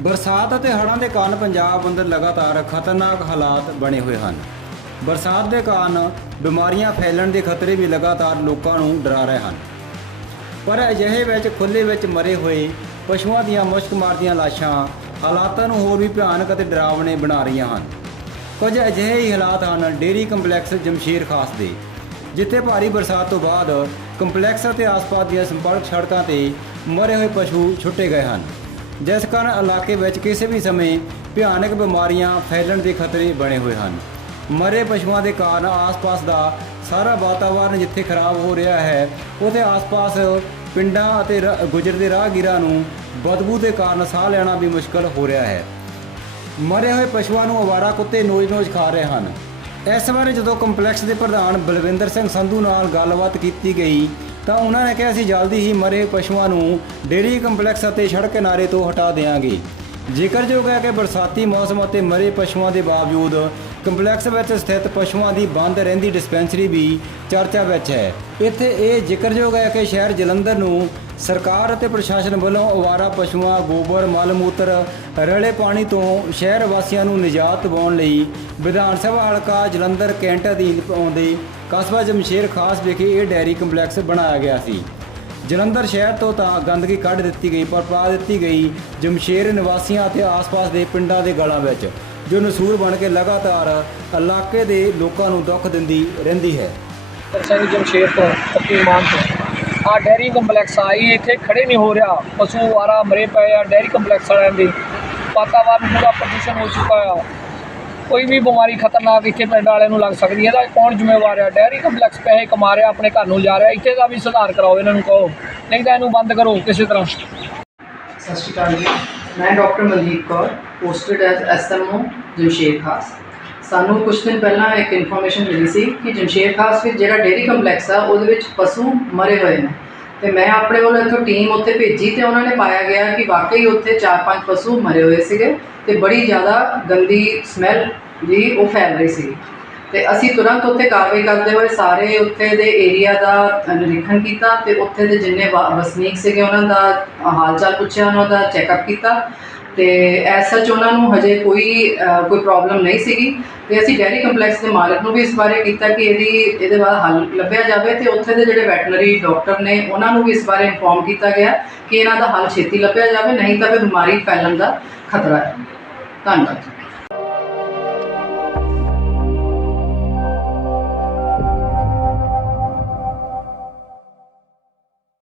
ਬਰਸਾਤ ਅਤੇ ਹੜ੍ਹਾਂ ਦੇ ਕਾਰਨ ਪੰਜਾਬ ਅੰਦਰ ਲਗਾਤਾਰ ਖਤਰਨਾਕ ਹਾਲਾਤ ਬਣੇ ਹੋਏ ਹਨ। ਬਰਸਾਤ ਦੇ ਕਾਰਨ ਬਿਮਾਰੀਆਂ ਫੈਲਣ ਦੇ ਖਤਰੇ ਵੀ ਲਗਾਤਾਰ ਲੋਕਾਂ ਨੂੰ ਡਰਾ ਰਹੇ ਹਨ। ਪਰ ਅਜਿਹੇ ਵਿੱਚ ਖੁੱਲ੍ਹੇ ਵਿੱਚ ਮਰੇ ਹੋਏ ਪਸ਼ੂਆਂ ਦੀਆਂ ਮੁਸ਼ਕ ਮਾਰਦੀਆਂ ਲਾਸ਼ਾਂ ਹਾਲਾਤਾਂ ਨੂੰ ਹੋਰ ਵੀ ਭਿਆਨਕ ਅਤੇ ਡਰਾਵਣੇ ਬਣਾ ਰਹੀਆਂ ਹਨ। ਕੁਝ ਅਜਿਹੇ ਹੀ ਹਾਲਾਤ ਹਨ ਡੇਰੀ ਕੰਪਲੈਕਸ ਜਮਸ਼ੇਰ ਖਾਸ ਦੇ, ਜਿੱਥੇ ਭਾਰੀ ਬਰਸਾਤ ਤੋਂ ਬਾਅਦ ਕੰਪਲੈਕਸ ਅਤੇ ਆਸ-ਪਾਸ ਦੀਆਂ ਸੰਪਰਕ ਸੜਕਾਂ ਤੇ ਮਰੇ ਹੋਏ ਪਸ਼ੂ ਛੁੱਟੇ ਗਏ ਹਨ। ਜਿਸ ਕਾਰਨ ਇਲਾਕੇ ਵਿੱਚ ਕਿਸੇ ਵੀ ਸਮੇਂ ਭਿਆਨਕ ਬਿਮਾਰੀਆਂ ਫੈਲਣ ਦੇ ਖਤਰੇ ਬਣੇ ਹੋਏ ਹਨ। ਮਰੇ ਪਸ਼ੂਆਂ ਦੇ ਕਾਰਨ ਆਸ-ਪਾਸ ਦਾ ਸਾਰਾ ਵਾਤਾਵਰਣ ਜਿੱਥੇ ਖਰਾਬ ਹੋ ਰਿਹਾ ਹੈ, ਉਥੇ ਆਸ-ਪਾਸ ਪਿੰਡਾਂ ਅਤੇ ਰ- ਗੁਜ਼ਰਦੇ ਰਾਹਗੀਰਾਂ ਨੂੰ ਬਦਬੂ ਦੇ ਕਾਰਨ ਸਾਹ ਲੈਣਾ ਵੀ ਮੁਸ਼ਕਲ ਹੋ ਰਿਹਾ ਹੈ। ਮਰੇ ਹੋਏ ਪਸ਼ੂਆਂ ਨੂੰ ਅਵਾਰਾ ਕੁੱਤੇ ਨੋਜ ਨੋਜ਼ ਖਾ ਰਹੇ ਹਨ। ਇਸ ਬਾਰੇ ਜਦੋਂ ਕੰਪਲੈਕਸ ਦੇ ਪ੍ਰਧਾਨ ਬਲਵਿੰਦਰ ਸਿੰਘ ਸੰਧੂ ਨਾਲ ਗੱਲਬਾਤ ਕੀਤੀ ਗਈ ਤਾਂ ਉਹਨਾਂ ਨੇ ਕਿਹਾ ਅਸੀਂ ਜਲਦੀ ਹੀ ਮਰੇ ਪਸ਼ੂਆਂ ਨੂੰ ਡੇਰੀ ਕੰਪਲੈਕਸ ਅਤੇ ਸੜਕ ਕਿਨਾਰੇ ਤੋਂ ਹਟਾ ਦੇਵਾਂਗੇ ਜ਼ਿਕਰਯੋਗ ਹੈ ਕਿ ਬਰਸਾਤੀ ਮੌਸਮ ਅਤੇ ਮਰੇ ਪਸ਼ੂਆਂ ਦੇ ਬਾਵਜੂਦ ਕੰਪਲੈਕਸ ਵਿੱਚ ਸਥਿਤ ਪਸ਼ੂਆਂ ਦੀ ਬੰਦ ਰਹਿੰਦੀ ਡਿਸਪੈਂਸਰੀ ਵੀ ਚਰਚਾ ਵਿੱਚ ਹੈ। ਇੱਥੇ ਇਹ ਜ਼ਿਕਰਯੋਗ ਹੈ ਕਿ ਸ਼ਹਿਰ ਜਲੰਧਰ ਨੂੰ ਸਰਕਾਰ ਅਤੇ ਪ੍ਰਸ਼ਾਸਨ ਵੱਲੋਂ ਅਵਾਰਾ ਪਸ਼ੂਆਂ, ਗੋਬਰ, ਮਲ, ਮੂਤਰ, ਰਲੇ ਪਾਣੀ ਤੋਂ ਸ਼ਹਿਰ ਵਾਸੀਆਂ ਨੂੰ ਨਿਜਾਤ ਦਿਵਾਉਣ ਲਈ ਵਿਧਾਨ ਸਭਾ ਹਲਕਾ ਜਲੰਧਰ ਕੈਂਟ ਅਧੀਨ ਆਉਂਦੇ ਕਸਬਾ ਜਮਸ਼ੇਰ ਖਾਸ ਵਿਖੇ ਇਹ ਡੈਰੀ ਕੰਪਲੈਕਸ ਬਣਾਇਆ ਗਿਆ ਸੀ। ਜਲੰਧਰ ਸ਼ਹਿਰ ਤੋਂ ਤਾਂ ਗੰਦਗੀ ਕੱਢ ਦਿੱਤੀ ਗਈ ਪਰ ਪਾ ਦਿੱਤੀ ਗਈ ਜਮਸ਼ੇਰ ਨਿਵਾਸੀਆਂ ਅਤੇ ਆਸ-ਪਾਸ ਦੇ ਪਿੰਡਾਂ ਦੇ ਗਲਾਂ ਵਿੱਚ, ਜੋ ਨਸੂਰ ਬਣ ਕੇ ਲਗਾਤਾਰ ਇਲਾਕੇ ਦੇ ਲੋਕਾਂ ਨੂੰ ਦੁੱਖ ਦਿੰਦੀ ਰਹਿੰਦੀ ਹੈ। ਸਿੰਘ ਜਮਸ਼ੇਰ ਤੋਂ ਫੱਕੀ ਤੋਂ। ਆ ਡੈਰੀ ਕੰਪਲੈਕਸ ਆਈ, ਇੱਥੇ ਖੜੇ ਨਹੀਂ ਹੋ ਰਿਹਾ। ਪਸ਼ੂ ਆਰਾ ਮਰੇ ਪਏ ਆ, ਡੈਰੀ ਕੰਪਲੈਕਸ ਵਾਲਿਆਂ ਦੇ ਵਾਤਾਵਰਨ ਪੂਰਾ ਪ੍ਰਦੂਸ਼ਣ ਹੋ ਚੁੱਕਾ ਆ। ਕੋਈ ਵੀ ਬਿਮਾਰੀ ਖਤਰਨਾਕ ਇੱਥੇ ਪਿੰਡ ਵਾਲਿਆਂ ਨੂੰ ਲੱਗ ਸਕਦੀ ਹੈ, ਇਹਦਾ ਕੌਣ ਜ਼ਿੰਮੇਵਾਰ ਹੈ? ਡੈਰੀ ਕੰਪਲੈਕਸ ਪੈਸੇ ਕਮਾ ਰਿਹਾ, ਆਪਣੇ ਘਰ ਨੂੰ ਜਾ ਰਿਹਾ, ਇੱਥੇ ਦਾ ਵੀ ਸੁਧਾਰ ਕਰਾਓ, ਇਹਨਾਂ ਨੂੰ ਕਹੋ। ਨਹੀਂ ਤਾਂ ਇਹਨੂੰ ਬੰਦ ਕਰੋ, ਕਿਸੇ ਤਰ੍ਹਾਂ। ਸਤਿ ਸ਼੍ਰੀ ਅਕਾਲ ਜੀ। ਮੈਂ doctor Manjeet Kaur posted as SMO Jamsher Khas. ਸਾਨੂੰ ਕੁਝ ਦਿਨ ਪਹਿਲਾਂ ਇੱਕ ਇਨਫੋਰਮੇਸ਼ਨ ਮਿਲੀ ਸੀ ਕਿ ਜਮਸ਼ੇਰ ਖਾਸ ਵਿੱਚ ਜਿਹੜਾ ਡੇਅਰੀ ਕੰਪਲੈਕਸ ਆ, ਉਹਦੇ ਵਿੱਚ ਪਸ਼ੂ ਮਰੇ ਹੋਏ ਨੇ। ਤੇ ਮੈਂ ਆਪਣੇ ਵੱਲੋਂ ਇੱਥੋਂ ਟੀਮ ਉੱਥੇ ਭੇਜੀ ਤੇ ਉਹਨਾਂ ਨੇ ਪਾਇਆ ਗਿਆ ਕਿ ਵਾਕਈ ਉੱਥੇ 4-5 ਪਸ਼ੂ ਮਰੇ ਹੋਏ ਸੀਗੇ ਤੇ ਬੜੀ ਜ਼ਿਆਦਾ ਗੰਦੀ ਸਮੈਲ ਜੀ ਉਹ ਫੈਲ ਰਹੀ ਸੀ। ਤੇ ਅਸੀਂ ਤੁਰੰਤ ਉੱਥੇ ਕਾਰਵਾਈ ਕਰਦੇ ਹੋਏ ਸਾਰੇ ਉੱਥੇ ਦੇ ਏਰੀਆ ਦਾ ਨਿਰੀਖਣ ਕੀਤਾ ਤੇ ਉੱਥੇ ਦੇ ਜਿੰਨੇ ਵਾ- ਵਸਨੀਕ ਸੀਗੇ ਉਹਨਾਂ ਦਾ ਹਾਲ ਚਾਲ ਪੁੱਛਿਆ, ਉਹਨਾਂ ਦਾ ਚੈੱਕਅਪ ਕੀਤਾ ਤੇ ਐਸ ਸੱਚ ਉਹਨਾਂ ਨੂੰ ਹਜੇ ਕੋਈ ਕੋਈ ਪ੍ਰੋਬਲਮ ਨਹੀਂ ਸੀਗੀ। ਤੇ ਅਸੀਂ ਡੈਰੀ ਕੰਪਲੈਕਸ ਦੇ ਮਾਲਕ ਨੂੰ ਵੀ ਇਸ ਬਾਰੇ ਕੀਤਾ ਕਿ ਇਹਦੀ, ਇਹਦੇ ਬਾਰੇ ਹੱਲ ਲੱਭਿਆ ਜਾਵੇ ਤੇ ਉੱਥੇ ਦੇ ਜਿਹੜੇ ਵੈਟਰਨਰੀ ਡਾਕਟਰ ਨੇ, ਉਹਨਾਂ ਨੂੰ ਵੀ ਇਸ ਬਾਰੇ ਇਨਫੋਰਮ ਕੀਤਾ ਗਿਆ ਕਿ ਇਹਨਾਂ ਦਾ ਹੱਲ ਛੇਤੀ ਲੱਭਿਆ ਜਾਵੇ, ਨਹੀਂ ਤਾਂ ਫਿਰ ਬਿਮਾਰੀ ਫੈਲਣ ਦਾ ਖਤਰਾ ਹੈ। ਧੰਨਵਾਦ